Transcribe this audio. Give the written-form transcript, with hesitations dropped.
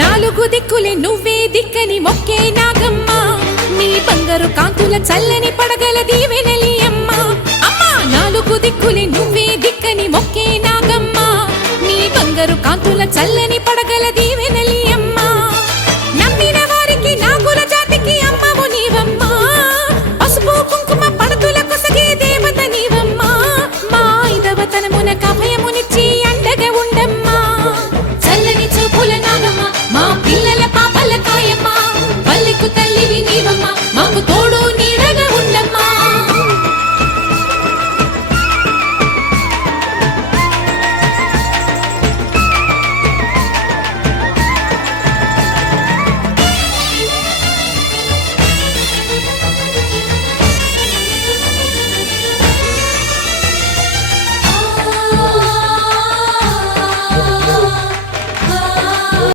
నాలుగు దిక్కులే నువ్వే దిక్కని మొక్కే నాగమ్మ నీ బంగారు కాంతుల చల్లని పడగల దీవెనలి అమ్మ అమ్మా నాలుగు దిక్కులే నువ్వే దిక్కని మొక్కే నాగమ్మ నీ బంగారు కాంతుల చల్లని పడగల దీవెనలి